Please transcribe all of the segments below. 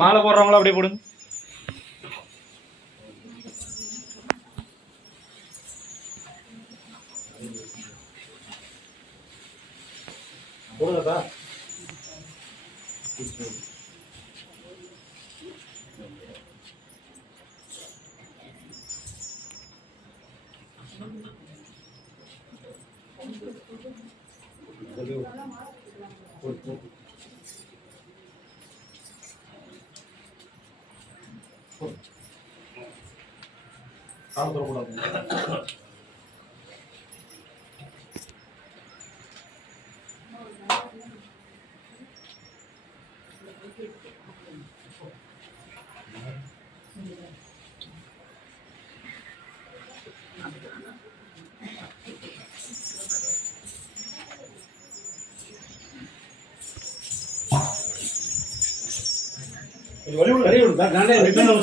மாலை போடுறவங்கள அப்படியே போடுங்க. போடுங்கப்பா. வழி வழி. நானே நிக்கணும்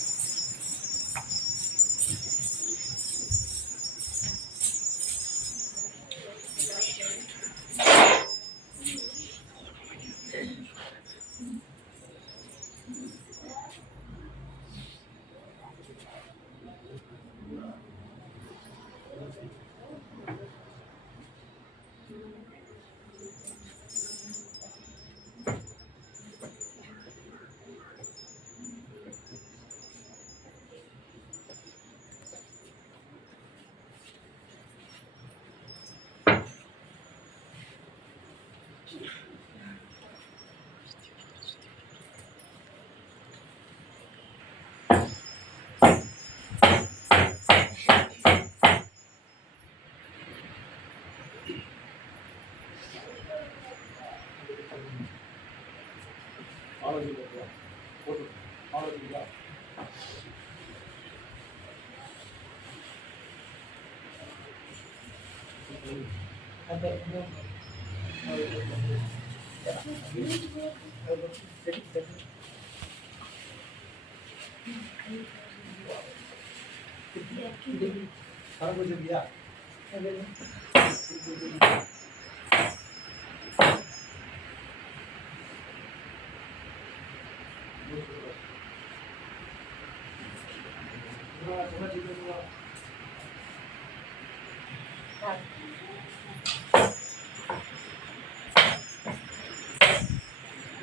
வந்து நிக்க விடாது. ம், பின்னுக்கு போ. ஆலோசனை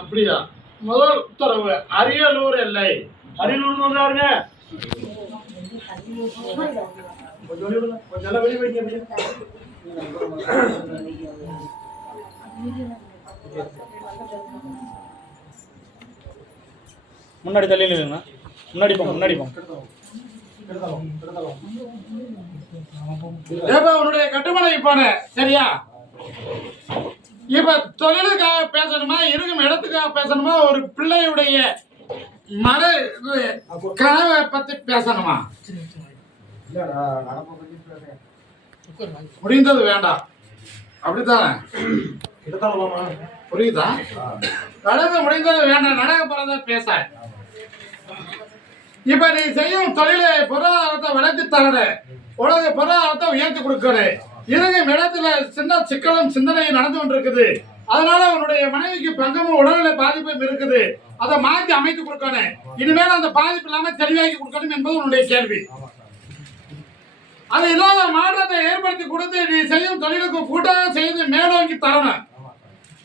அப்படியா? முதல் உத்தரவு அரியலூர் எல்லை. அரியலூர் யாருங்க? முன்னாடி தள்ளி இல்லைங்க முன்னாடி போ முன்னாடி போங்க. உன்னுடைய கட்டுமலை பானை சரியா? இப்ப தொழிலுக்காக பேசணுமா இருக்கும் இடத்துக்காக பேசணுமா ஒரு பிள்ளையுடைய மர கனவை பத்தி பேசணுமா? முடிந்தது வேண்டாம். அப்படித்தானே. புரியுதா? நடந்து முடிந்தது வேண்டாம் நடக்க போறத பேச. இப்ப நீ செய்யும் தொழிலை பொருளாதாரத்தை வளர்த்து தரடு உலக பொருளாதாரத்தை உயர்த்தி கொடுக்கறது இலங்கை இடத்துல சின்ன சிக்கலும் சிந்தனையும் நடந்து கொண்டிருக்குது. அதனால அவனுடைய மனைவிக்கு பங்கமும் உடல்நிலை பாதிப்பும் இருக்குது. அதை மாற்றி அமைத்து கொடுக்கணும். இனிமேல் அந்த பாதிப்பு இல்லாம தெளிவாக்கி கொடுக்கணும் என்பது உன்னுடைய கேள்வி. அது இல்லாத மாற்றத்தை ஏற்படுத்தி கொடுத்து நீ செய்யும் தொழிலுக்கு கூட்டாக செய்து மேலோங்கி தரணும்.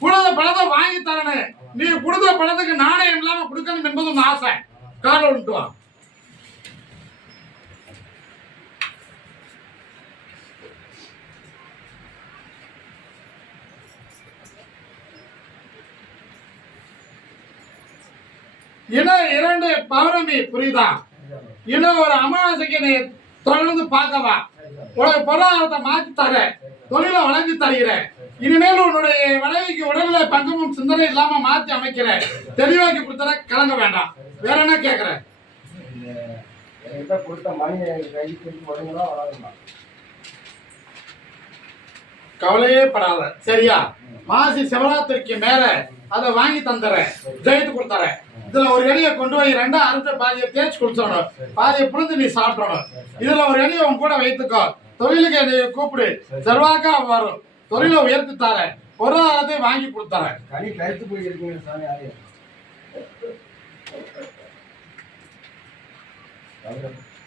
கொடுத்த பணத்தை வாங்கி தரணும். நீ கொடுத்த பணத்துக்கு நாணயம் இல்லாம கொடுக்கணும் என்பது ஆசை. கால விட்டு இன்னும் இரண்டு பௌர்ணமி புரியுதா? இன்னும் ஒரு அமாவாசைக்கு நீ தொடர்ந்து பார்க்கவா உனக்கு பொருளாதாரத்தை மாற்றி தர தொழிலை வளர்ந்து தருகிறேன் இனிமேல் உன்னுடைய மனைவிக்கு உடல்நிலை பங்கமும் சிந்தனை இல்லாம மாற்றி அமைக்கிறேன் தெளிவாக்கி கொடுத்தர கலங்க வேண்டாம். வேற என்ன கேட்கிறேன் கவலையே படாத. சரியா? மாசி சிவராத்திரிக்கு மேல அதை வாங்கி தந்துறேன். ஜெயித்து கொடுத்துறேன். இதுல ஒரு எலியை கொண்டு போய் ரெண்டா அறுத்து பாதியை தேய்ச்சி குடிச்சிடணும் பாதியை புரிஞ்சு நீ சாப்பிடணும். இதுல ஒரு எலியை உன் கூட வைத்துக்கோ. தொழிலுக்கு என்னை கூப்பிடு. செல்வாக்கா வரும். தொழிலை உயர்த்தி தரேன். பொருளாதாரத்தை வாங்கி கொடுத்துறேன். கனி சாமி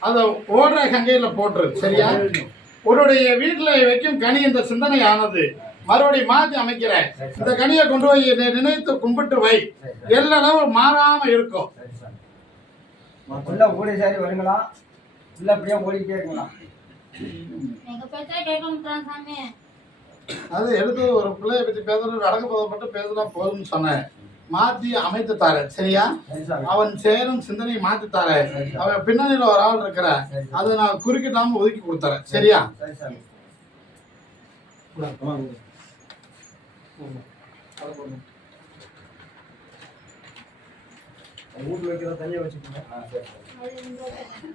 அதை ஓடுற கங்கையில போட்டுரு. சரியா? உன்னுடைய வீட்டுல வைக்கும் கனி இந்த சிந்தனை ஆனது மறுபடியும் மாற்றி அமைக்கிறேன். இந்த கனியை கொண்டு போய் என்னை நினைத்து கும்பிட்டு வை. எல்லளவு மாறாம இருக்கும். உள்ள ஊழிய சாரி வருங்களா? உள்ள அப்படியே ஓடிக்கிட்டே இருக்குங்களா? அது எடுத்து ஒரு பிள்ளைய பத்தி பேசுறது அடக்க போதப்பட்டு பேசுனா போதும்னு சொன்னேன். மாத்தி அமைத்து தரேன் சரியா? அவன் சேரும் சிந்தனையை மாத்தி தரேன். அவன் பின்னணியில ஒரு ஆள் இருக்கிற அதை நான் குறுக்கிட்டாம ஒதுக்கி கொடுத்துறேன் சரியா? வீட்டில் வைக்கிற தனியாக வச்சுக்கோங்க. ஆ சரி சரி.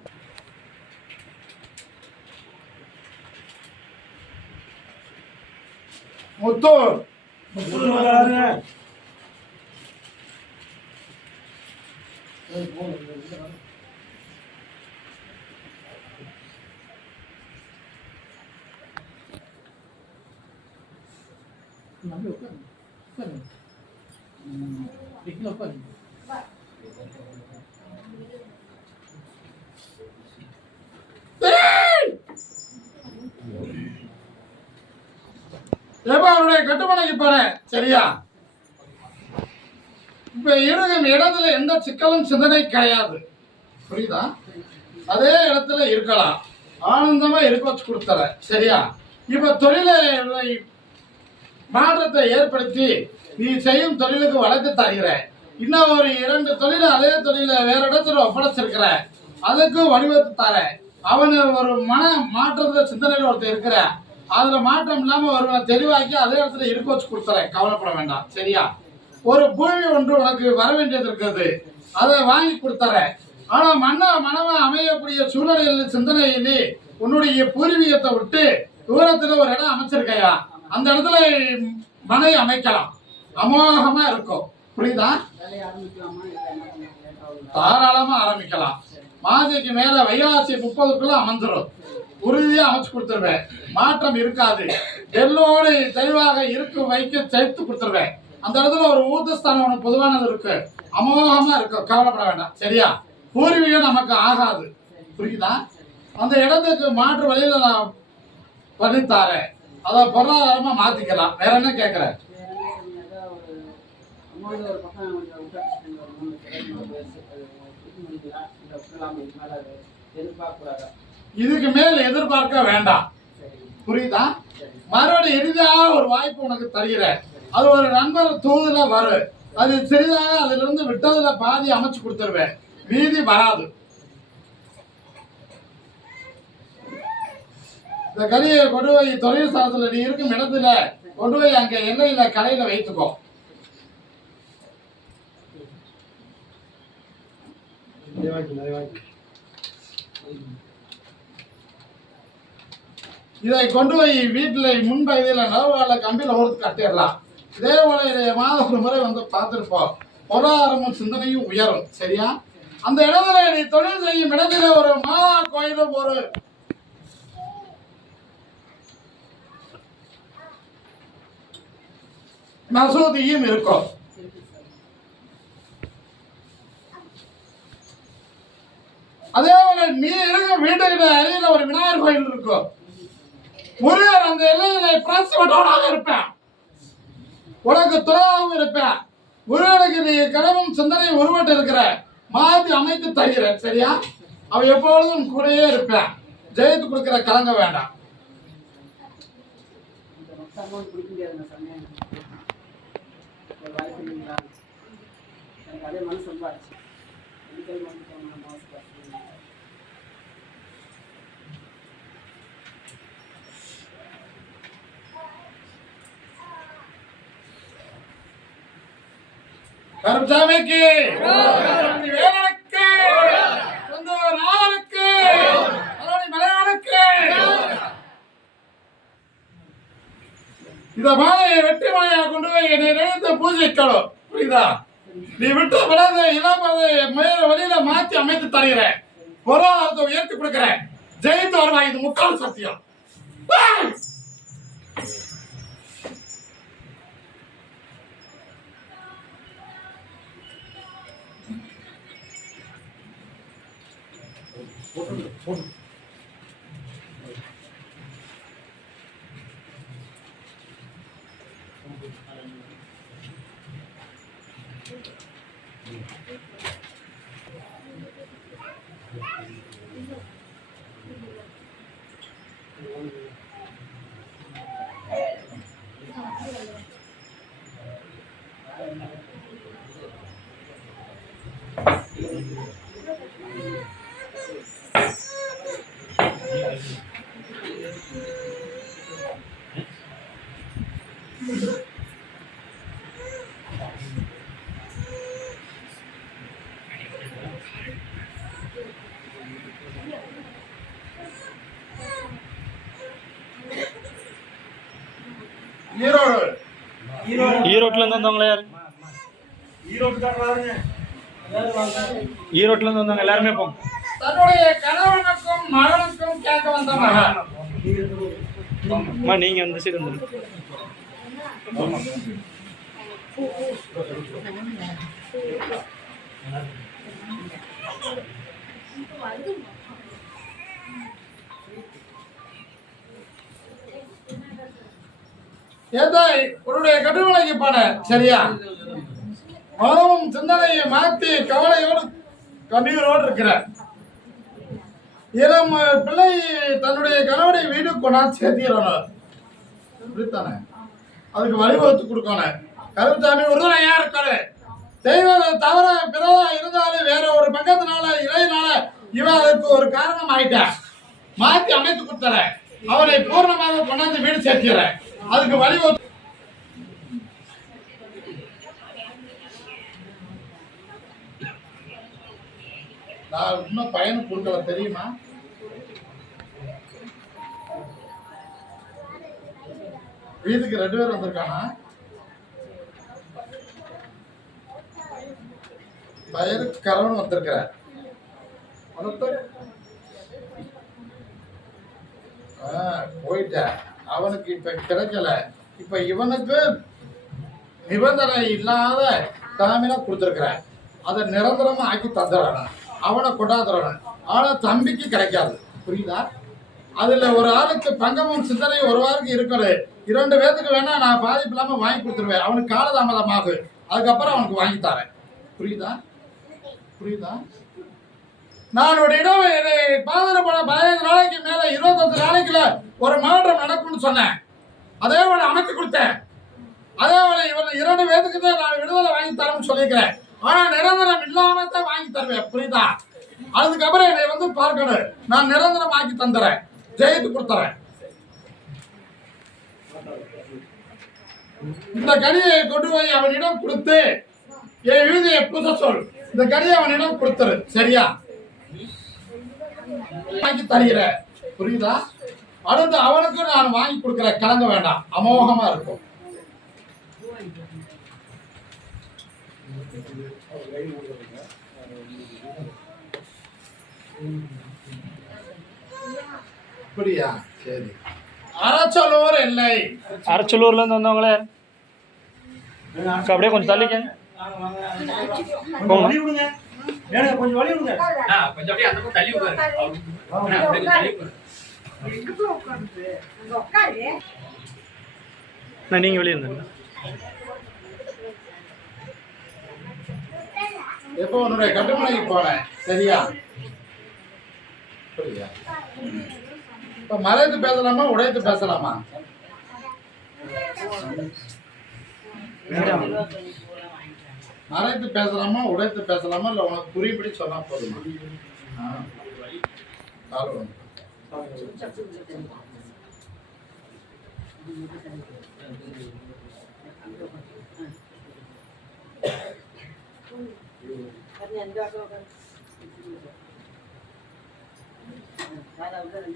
முத்து முத்து இந்த பக்கம். முத்து அவருடைய கட்டுமனைக்கு போறேன் சரியா? இப்ப இருக்கும் இடத்துல எந்த சிக்கலும் சிந்தனை கிடையாது. புரியுதா? அதே இடத்துல இருக்கலாம். ஆனந்தமா இருக்க வச்சு கொடுத்துற சரியா? இப்ப தொழிலை மாற்றத்தை ஏற்படுத்தி நீ செய்யும் தொழிலுக்கு வளர்த்து தருகிற இன்னும் ஒரு இரண்டு தொழிலை அதே தொழிலை வேற இடத்துல ஒப்படைச்சிருக்கிற அதுக்கும் வடிவத்து தர அவன் ஒரு மன மாற்றத்தை சிந்தனையில் ஒருத்தர் இருக்கிற அதுல மாற்றம் இல்லாம ஒருவனை தெளிவாக்கி அதே இடத்துல இருக்க வச்சு கொடுத்துறேன். கவலைப்பட வேண்டாம். சரியா? ஒரு பூமி ஒன்று உனக்கு வர வேண்டியது இருக்குது. அதை வாங்கி கொடுத்துறேன். ஆனா மன்ன மனமா அமையக்கூடிய சூழ்நிலையில் சிந்தனையிலே உன்னுடைய பூர்வீகத்தை விட்டு தூரத்துல ஒரு இடம் அமைச்சிருக்கையா? அந்த இடத்துல மனை அமைக்கலாம். அமோகமா இருக்கும். புரியுதா? தாராளமா ஆரம்பிக்கலாம். மாதத்துக்கு மேல வைகாசி முப்பதுக்குள்ள அமைஞ்சிடும் உறுதியா அமைச்சு கொடுத்துருவேன். மாற்றம் இருக்காது. எல்லோடு தெளிவாக இருக்கு வைக்க சேர்த்து கொடுத்துருவேன். அந்த இடத்துல ஒரு ஊர்தஸ்தானம் ஒன்று பொதுவானது இருக்கு. அமோகமா இருக்கும். கவலைப்பட வேண்டாம். சரியா? பூர்வீகம் நமக்கு ஆகாது. புரியுதா? அந்த இடத்துக்கு மாற்று வழியில நான் பண்ணித்தாரேன் அதை பொருளாதாரமா மாத்திக்கலாம். வேற என்ன கேட்குறேன் இதுக்கு மேல் எதிர்பார்க்க வேண்டாம். புரியுதா? மறுபடியும் இறுதியாக ஒரு வாய்ப்பு உனக்கு தருகிறேன். அது ஒரு நண்பர் தூதுல வரும் அது சிறிதாக அதுல இருந்து விட்டதுல பாதி அமைச்சு கொடுத்துருவேன். மீதி வராது. இந்த கலியை கொண்டு போய் தொழில் ஸ்தலத்துல நீ இருக்கும் இடத்துல கொண்டு போய் அங்க எல்லையில கடையில வைத்துக்கோ. இதை கொண்டு போய் வீட்டுல முன்பகுதியில் நிலவாழ கம்பியில ஒரு கட்டிடலாம். இதே போல இதை மாதம் ஒரு முறை வந்து பார்த்துருப்போம். பொருளாதாரமும் சிந்தனையும் உயரும். சரியா? அந்த இடத்துல நீ தொழில் செய்யும் இடத்துல ஒரு மாதா கோயிலும் ஒரு மசூதியும் இருக்கும். அதே போல நீ இருக்க வீட்டுக்கு அருகில் ஒரு விநாயகர் கோயில் இருக்கும். முருகர் அந்த எல்லையில பிரசவட்டோடாக இருப்பேன் உனக்கு துணையாகவும் இருப்பேன் முருகனுக்கு நீ கடவும் சிந்தனை உருவட்டு இருக்கிற மாத்தி அமைத்து தருகிறேன் சரியா? அவன் எப்பொழுதும் கூடயே இருப்பேன் ஜெயித்து கொடுக்கிற கலங்க வேண்டாம். அதே மனசு ரொம்ப ஆச்சு மெடிக்கல் வந்து போன கருப்சாமிக்கு வேலனுக்கு சொந்த நாளுக்கு மலையாளுக்கு. இந்த மாலையை வெட்டி மலையா கொண்டு போய் என்னை நினைத்து பூஜைக்கணும். புரியுதா? நீ விட்டு விடாத இல்லாம மேல வழியில மாத்தி அமைத்து தருகிறேன். பொருளாதாரத்தை உயர்த்தி கொடுக்கிறேன். ஜெயித்து வருவாய். இது முக்கால் சத்தியம். போட்டு போட்டு ஈரோடு. ஈரோட்ல இருந்து வந்தவங்களா யாரு? ஈரோட்டுக்காரராருங்க ஈரோட்ல இருந்து வந்தவங்க எல்லாருமே போங்க. தன்னுடைய கணவனுக்கும் கேட்க வந்த அம்மா நீங்க அந்த சைடு வந்து ஏதாய் உன்னுடைய கடுவலைக்கு போன சரியா? மனமும் சிந்தனையை மாத்தி கவலையோடு கண்ணீரோடு இருக்கிற இளம் பிள்ளை தன்னுடைய கணவனை வீடு கொண்டாந்து சேர்த்திடணும் இப்படித்தானே? அதுக்கு வழிவகுத்து கொடுக்கணும் கருத்தாமி உறுதுணையா இருக்காரு. செய்வது தவிர பிறதா இருந்தாலும் வேற ஒரு பக்கத்தினால இறையினால இவன் அதுக்கு ஒரு காரணம் ஆயிட்டான் மாத்தி அமைத்து கொடுத்தற அவனை பூர்ணமாக கொண்டாந்து வீடு சேர்க்கிறேன் அதுக்கு வழிவகுத்து நான் இன்னும் பையனுக்கு கொடுக்கல தெரியுமா? வீட்டுக்கு ரெண்டு பேர் வந்திருக்கானா பையனுக்கு கரவன் வந்திருக்கிற போயிட்ட அவனுக்கு இப்ப கிடைக்கல. இப்ப இவனுக்கு நிபந்தனை இல்லாத தாமினா கொடுத்துருக்குறேன் அதை நிரந்தரமா ஆக்கி தந்துடுறான் அவனை கொண்டாந்துறான் ஆனா தம்பிக்கு கிடைக்காது. புரியுதா? அதுல ஒரு ஆளுக்கு பங்கமும் சிந்தனை ஒரு வாருக்கு இருக்கணும். இரண்டு பேர்த்துக்கு வேணா நான் பாதிப்பு இல்லாம வாங்கி கொடுத்துருவேன். அவனுக்கு காலதாமதமாகும் அதுக்கப்புறம் அவனுக்கு வாங்கி தரேன். புரியுதா? புரியுதா? நான் ஒரு இடம் என்னை பாதரப்பட பதினைந்து நாளைக்கு மேல இருபத்தஞ்சு நாளைக்குல ஒரு மாற்றம் நடக்கும்னு சொன்னேன். அதே போல அமைத்து கொடுத்தேன். அதே போல இவன் இரண்டு பேர்த்துக்கு தான் நான் விடுதலை வாங்கி தரேன்னு சொல்லியிருக்கிறேன். ஆனா நிரந்தரம் இல்லாம தான் வாங்கி தருவேன். புரியுதா? அதுக்கப்புறம் என்னை வந்து பார்க்கணும். நான் நிரந்தரம் ஆக்கி தந்துறேன். ஜெயித்து கொடுத்துறேன். இந்த கனியை கொண்டு போய் அவனிடம் கொடுத்து என் விழுதியை புத சொல். இந்த கனியை அவனிடம் கொடுத்துரு. சரியா? வாங்கி தருகிற. புரியுதா? அடுத்து அவனுக்கு நான் வாங்கி கொடுக்கிறேன் கலங்க வேண்டாம். அமோகமா இருக்கும். அப்படியா சரி. அறச்சலூர் எல்லை அரச்சலூர்ல இருந்து வந்தவங்களே. அப்படியே கொஞ்சம் தள்ளிக்கங்க. கொஞ்சம் வழி விடுங்க கொஞ்சம் அப்படியே அந்த தள்ளி நீங்க வெளியே இருந்துங்க எப்போ உன்னுடைய கட்டுமனைக்கு போனேன்? சரியா? புரியுதா? இப்ப மறைத்து பேசலாமா உடைத்து பேசலாமா? மறைத்து பேசலாமா உடைத்து பேசலாமா இல்ல உனக்கு புரியும்படி சொன்னா போதுமா. கால் வந்து.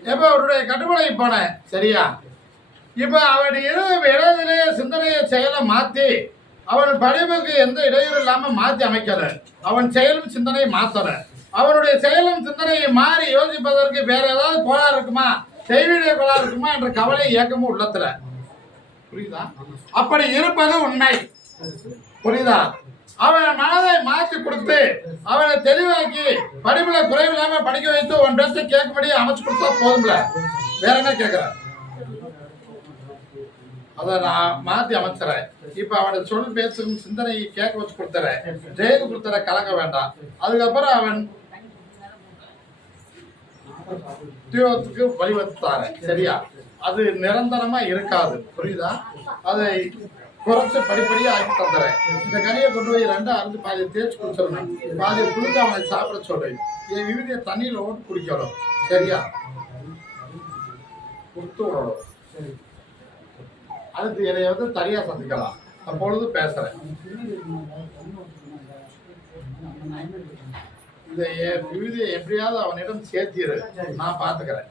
எப்ப அவருடைய கட்டுமனைக்கு போனேன் சரியா? இப்ப அவன் இரு இடத்திலே சிந்தனையை செயலை மாத்தி அவன் படிப்புக்கு எந்த இடையூறு இல்லாம மாத்தி அமைக்கல. அவன் செயலும் சிந்தனையை மாத்தல. அவனுடைய செயலும் சிந்தனையை மாறி யோசிப்பதற்கு வேற ஏதாவது கோளாறு இருக்குமா? செய்வீடிய கோளாறு இருக்குமா என்ற கவலை இயக்கமும் உள்ளத்துல. புரியுதா? அப்படி இருப்பது உண்மை. புரியுதா? அவன் மனதை மாற்றி கொடுத்து அவனை தெளிவாக்கி படிப்புல குறைவில்லாம படிக்க வைத்து உன் ட்ரெஸ் கேட்கும்படி அமைச்சு கொடுத்தா போதும்ல? வேற என்ன கேட்கிறேன் அதை நான் மாத்தி அமைச்சறேன். இப்ப அவனை சொல் பேசும் சிந்தனையை கேட்க வச்சு கொடுத்துறேன். ஜெயித்து கொடுத்துற கலங்க வேண்டாம். அதுக்கப்புறம் அவன் உத்தியோகத்துக்கு வழிவகுத்தாரு. சரியா? அது நிரந்தரமா இருக்காது. புரியுதா? அதை குறைச்சு படிப்படியா ஆக்கி தந்துறேன். இந்த கனியை கொண்டு போய் ரெண்டா அறுந்து பாதியை தேய்ச்சி குடிச்சிடணும். பாதியை புழுங்க அவனை சாப்பிட சொல்லு. என் விவிதிய தண்ணியில ஓட்டு குடிக்கணும் சரியா? கொடுத்து விடணும் அடுத்து என்னை வந்து தனியா சந்திக்கலாம். அப்பொழுது பேசுறேன். இந்த என் விவிதியை எப்படியாவது அவனிடம் சேர்த்திரு. நான் பாத்துக்கிறேன்.